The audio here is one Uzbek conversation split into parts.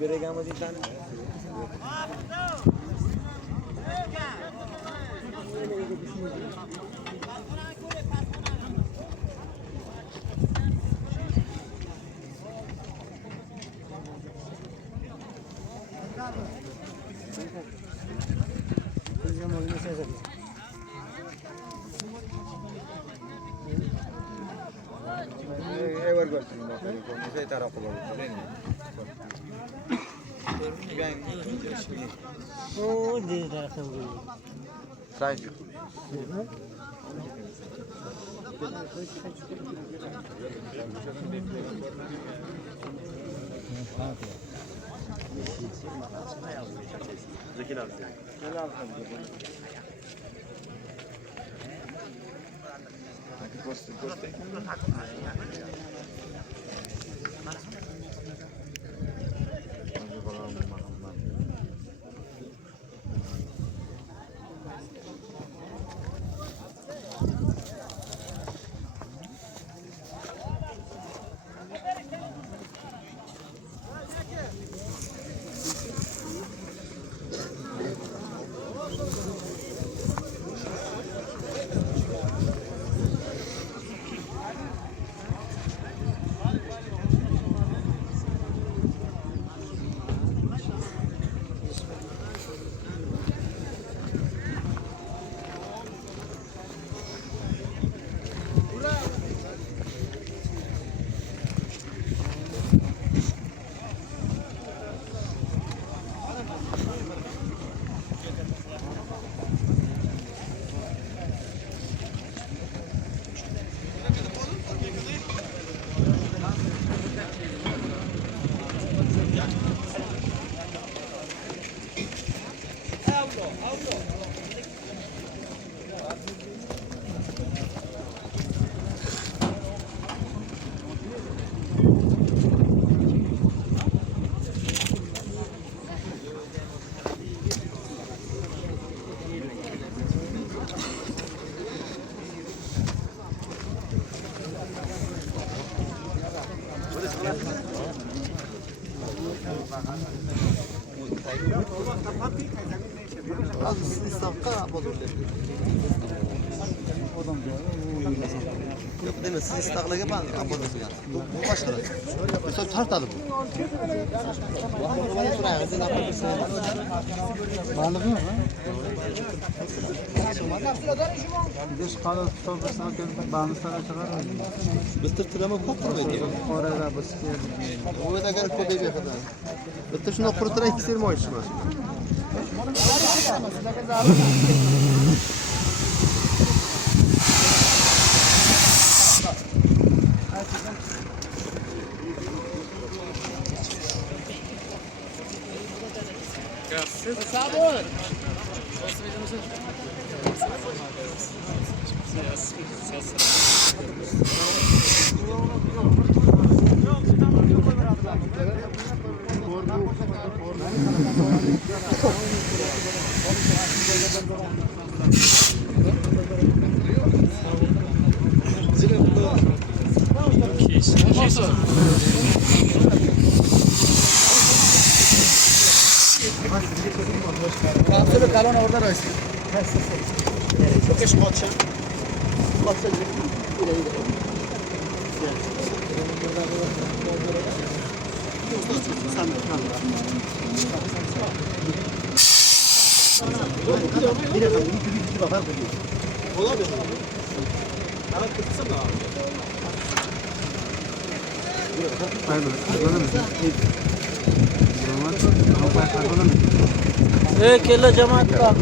Beregamo di tanto. Oh, di taraftan geliyor. Sadece. Az İstanbul'a bozuldu. Yok değil mi? Siz İstanbul'a gelin, bozuldu yani. Bu başka. Mesela tartalı bu. Balık mı? Biz kalı tutarsan bağımsızlara çıkar. Bıtır tırama kopur mu ediyor? Oraya basıyor. O da gel kopya bir kadar. Bıtır şunu kurutura ikisini mi oynuyor? Sabor! Kapsülü kalon orada röst. Çok eş maçı. Kelle cemaat ka.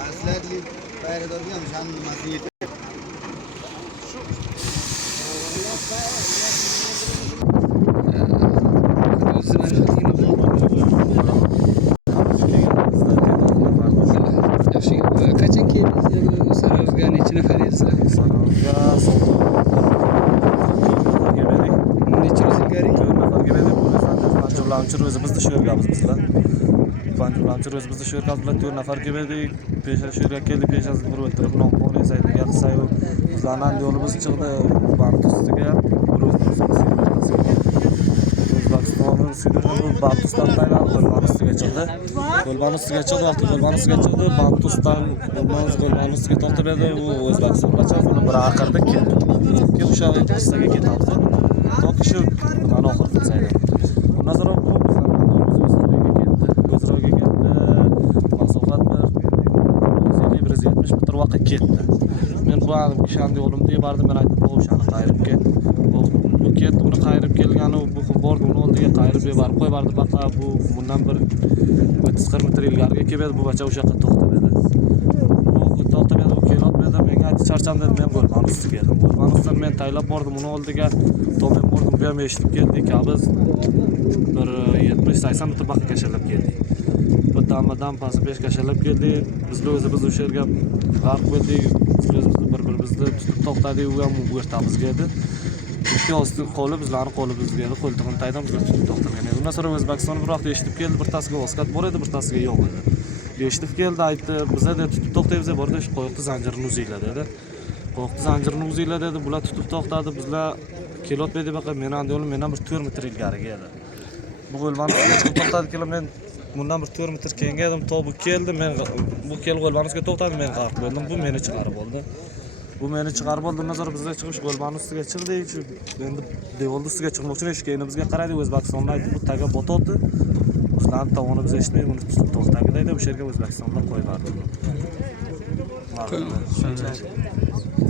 Maslahətli bayradorga ham shanni nimasi yetib. Qachon keldingiz? Sarozga necha nafar edingizlar? Sarozga so'ldi. Necha yil ilgari? 4 nafar keladi. Panjurlamchi o'zimizda shu yergamiz bizlar. Panjurlamchi o'zimizda shu yergamiz bilan 4 nafar keldik. Pesha shu yerga keldi. Peshasiga bir o'tirib noqon esaydiga qilsa-yu bizlarning yo'limiz chiqdi. Bantustiga O'zbekistonning sudini Bantusdan tayyorlab Qo'lbanustiga chiqdi. Qo'lbanustiga chiqdi. Bantusdan Qo'lbanustiga tortib edi. U O'zbekistongacha uni bir aqirdi keldi. Keyin o'sha qistaga ketamiz. Toki shu mana oxir qilsaydi. Undan so'ng O'zroga ketdi. Masofat 150-170 metr vaqt ketdi. Men bu ishondim yo'limda bordim, men aytdim, "O'shani qayirib ket." Bu ketdi, uni qayirib kelgani bu bordi, uni oldiga qayirib yuborib qo'yardi. Baqa bu bundan bir 30-40 metr ilgariga keldi, bu bacha o'sha yoqqa to'xtab edi. Bu to'xtab edi, u kelotmadi. Menga aytdi, "Charchamdan men Qo'lbanustiga keldim." Qo'lbanusdan men taylab bordim, uni oldiga to'g'ri bordim, bu ham eshitib keldik. Biz bir 70-80 metr baqa kashallab keldik. Bu damadan pasi 5 kashallab keldik. Bizlar o'zimiz o'sha yerga g'arq bo'ldik. O'zimiz bir-birimizni tutib to'xtadik, u ham bu yertamizga edi. Ikki osti qo'li bizlarning qo'limizga edi, qo'ltig'ini taydan bizlar tutib to'xtagan edi. Undan so'ng O'zbekiston bir vaqt eshitib keldi, bir tasiga Oskat bor edi, bir tasiga yo'q edi. Eshitib keldi, aytdi, "Bizlar de tutib to'xtaymiz, borda shu qo'yqni zanjirini uzinglar" dedi. Qo'yqni zanjirini uzinglar dedi. Bular tutib to'xtadi, bizlar kelotmaydi baqa mendan yo'lim mendan bir 4 metr ilgariga edi. Bu Qo'lbanustiga to'xtadi kelim, men bundan bir 4 metr keyinga edim, bu keldi, men bu kelib Qo'lbanustiga to'xtadi, men g'arq bo'ldim. Bu meni chiqarib oldi. Undan so'ng bizga chiqish Qo'lbanustiga chiqdik. Endi devorning ustiga chiqmoqchi edik, keynimizga qaradik, O'zbekistonda aytdi, bu taga bototdi. Bizlarning tovoni biz eshitmay, uni tutib to'xtagida edi, o'sha yerga O'zbekistonda qo'yib berdi.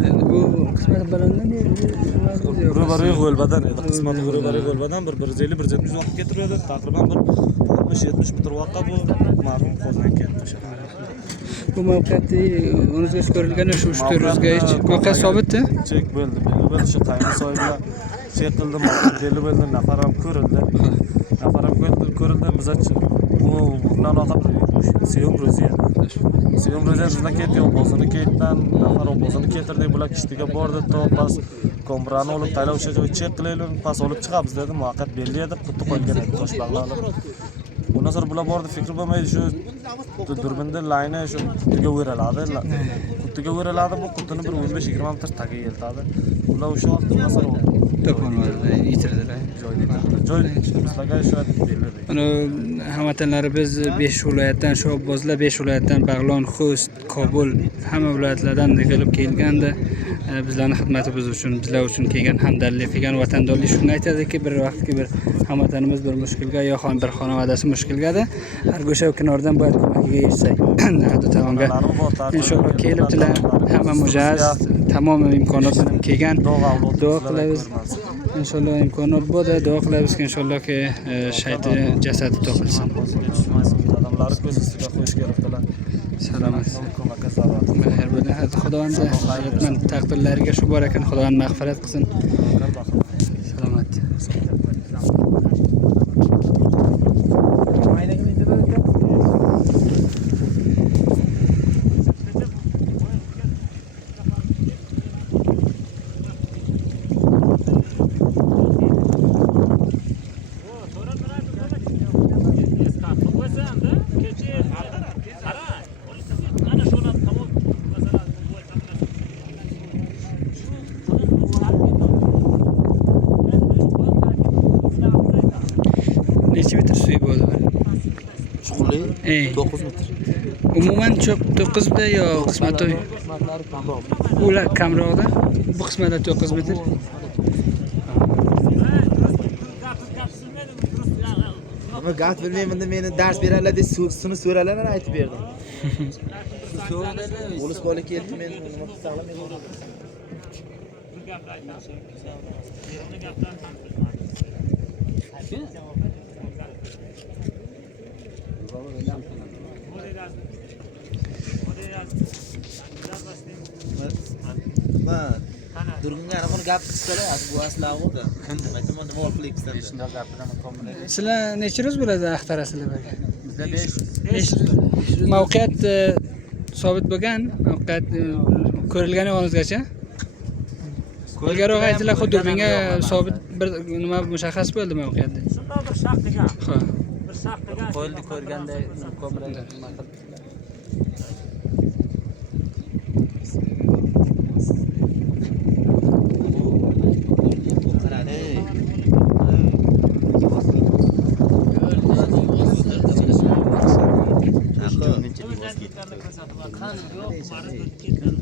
Endi bu qismat balandan Ro'bari G'o'lbadan edi. Qismati Ro'bari G'o'lbadan bir 150-170 vaqt ketiradi. Taqriban bir 60-70 metr vaqtda bu marhum qo'zdan ketdi o'sha. bu mavqe'da o'zingizga ko'rilgan shu 400 ga voqea sobitmi? Chek bo'ldi. Belli shu qayni soyga chek qildim, belli bo'ldi, nafar ham ko'rildi. Biz bu bundan oqib Siyom Roziya. Siyom Roziya bizdan ketdi, o'zini ketdan, nafar o'zini ketirdi, bular kishtiga bordi, to pas kombrani olib taylab o'sha joy chek qilaylik, pas olib chiqamiz dedi. Muvaqqat belli edi, qutni qo'ygan edi toshbag'lar olib. Bundan so'ng bular bordi, fikr bo'lmaydi, shu durbinda layni shu qutiga o'raladi. Qutiga o'raladi, bu qutini bir 15-20 metr tagiga yeltadi. Ular o'sha vaqt bundan so'ng To'polmadi, yitirdilar. Joy bizlarga shu belli. Uni hamvatanlarimiz 5 viloyatdan, shu bozlar 5 viloyatdan Bag'lon, Xo'st, Kobul hamma viloyatlardan kelib kelganda bizlarning xizmatimiz uchun, bizlar uchun kelgan hamdardlik qilgan vatandoshlar shuni aytadiki, bir vaqtki bir hamvatanimiz bir mushkulga yo bir xonavadasi mushkulgada har go'sha kinordan bu ko'magiga erishsak. Hadi tamomga. Inshaalloh kelibdilar. Hamma mujaz, tamom imkoniyat bilan kelgan. Duo qilamiz. İnşallah imkoniyat bo'ldi, duo qilamizki inshaallohki shayti jasadi topilsin. Odamlar ko'z ustiga qo'yish kerakdilar. Salomat. Xayr bo'ling. Xudovanda hayotman taqdirlariga shu bor ekan, Xudovand mag'firat qilsin. Salomat. Necha metr suv bo'ldi? Chuqurli 9 metr. Umuman cho'p 9 da yo qismati? Ular kamroqda. Bu qismada 9 metr. Ama gat bilmayman, meni dars berarlar deb suvni so'ralar aytib berdim. Polis bola keldi, men nima saqlamayman. gap chiqadi, bu aslog'i. Aytaman nima olib qilyapsan? Sizlar necha ro'z bo'ladi axtarasizlar berga? Bizda 500. Mavqeat sobit bo'lgan, mavqeat ko'rilgan o'g'lingizgacha. Ilgariroq aytdilar, xuddi bunga sobit bir nima mushaxas bo'ldi mavqeatda. Shunda bir saqtigan. Ha. Bir saqtigan. Qo'yildi ko'rganday ko'mrak nima qilib. Chaqir. O'zlari ketganlar ko'rsatib, qani yo'q, ma'ruf bo'lib ketgan.